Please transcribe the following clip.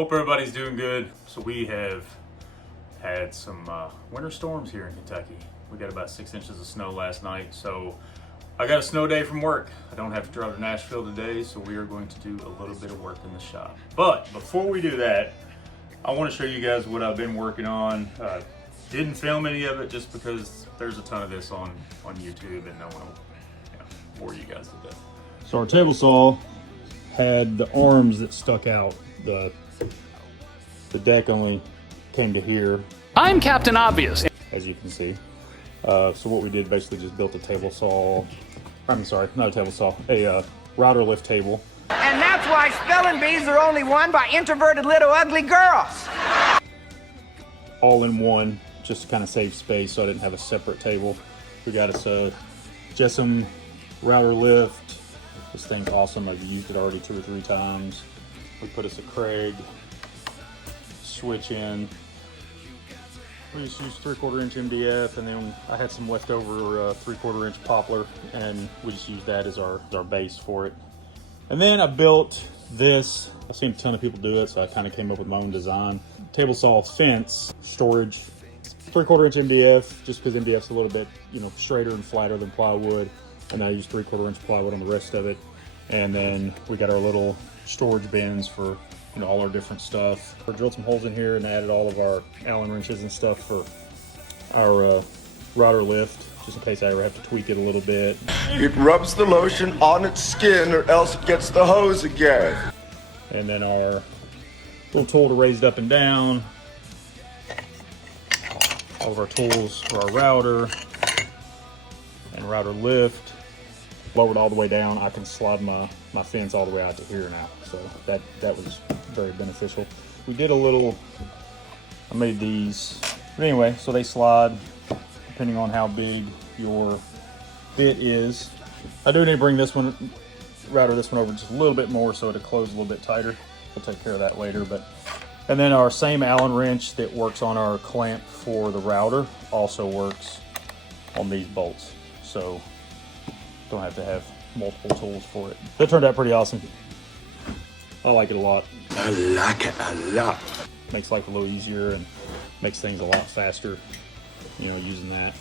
Hope everybody's doing good. So we have had some winter storms here in Kentucky. We got about 6 inches of snow last night, so I got a snow day from work. I don't have to drive to Nashville today, so we are going to do a little bit of work in the shop. But before we do that, I want to show you guys what I've been working on. Didn't film any of it just because there's a ton of this on YouTube and no one will bore you guys to death. So our table saw had the arms that stuck out. The deck only came to here. I'm Captain Obvious. As you can see. So what we did basically just built a table saw. I'm sorry, not a table saw, a router lift table. And that's why spelling bees are only won by introverted little ugly girls. All in one, just to kind of save space so I didn't have a separate table. We got us a Jessam router lift. This thing's awesome. I've used it already 2 or 3 times. We put us a Craig switch in. We just used 3/4 inch MDF, and then I had some leftover 3/4 inch poplar, and we just used that as our base for it. And then I built this. I've seen a ton of people do it, so I kind of came up with my own design. Table saw fence storage, 3/4 inch MDF, just because MDF's a little bit, straighter and flatter than plywood. And I used 3/4 inch plywood on the rest of it. And then we got our little storage bins for all our different stuff. We drilled some holes in here and added all of our Allen wrenches and stuff for our router lift, just in case I ever have to tweak it a little bit. It rubs the lotion on its skin or else it gets the hose again. And then our little tool to raise it up and down. All of our tools for our router and router lift. Lowered all the way down, I can slide my fence all the way out to here now. So that was very beneficial. We did I made these, but anyway, so they slide depending on how big your bit is. I do need to bring this one over just a little bit more so it'll close a little bit tighter. We'll take care of that later. And then our same Allen wrench that works on our clamp for the router also works on these bolts. So don't have to have multiple tools for it. That turned out pretty awesome. I like it a lot. I like it a lot. Makes life a little easier and makes things a lot faster, using that.